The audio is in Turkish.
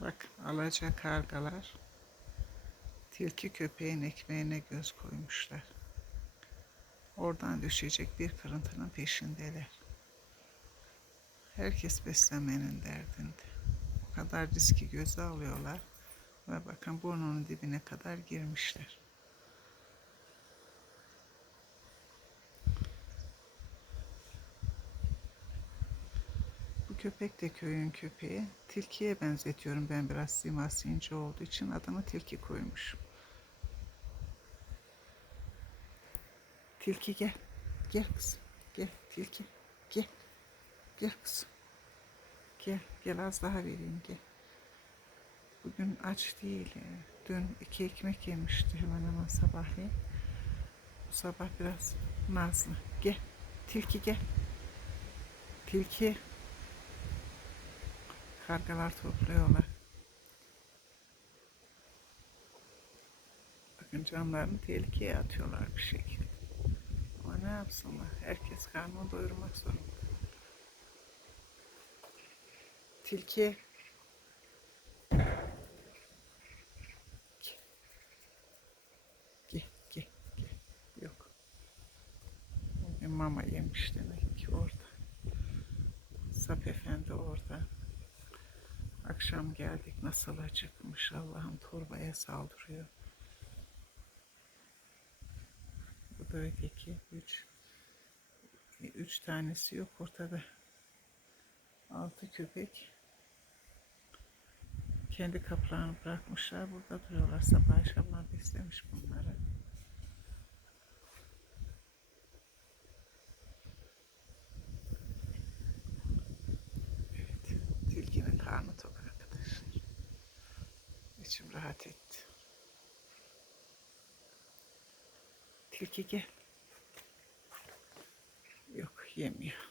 Bak alaca kargalar tilki köpeğin ekmeğine göz koymuşlar. Oradan düşecek bir kırıntının peşindeler. Herkes beslenmenin derdinde. O kadar riski göze alıyorlar ve bakın burnunun dibine kadar girmişler. Köpek de köyün köpeği. Tilkiye benzetiyorum ben biraz siması ince olduğu için adını tilki koymuşum. Tilki gel. Gel kızım. Gel tilki. Gel. Gel kızım. Gel. Gel az daha vereyim gel. Bugün aç değil. Dün iki ekmek yemişti hemen hemen sabahleyin. Bu sabah biraz nazlı. Gel. Tilki gel. Tilki. Kargalar topluyorlar. Bakın canlarını tehlikeye atıyorlar bir şekilde. Ama ne yapsınlar? Herkes karnını doyurmak zorunda. Tilki mama yemiş demek ki orada. Sap Efendi orada. Akşam geldik nasıl acıkmış Allah'ım torbaya saldırıyor. Bu da öteki üç. Üç tanesi yok ortada. Altı köpek. Kendi kaplarını bırakmışlar. Burada duruyorlar. Sabah akşamlar beslemiş bunları. İçim rahat etti. Tilki gel. Yok yemiyor.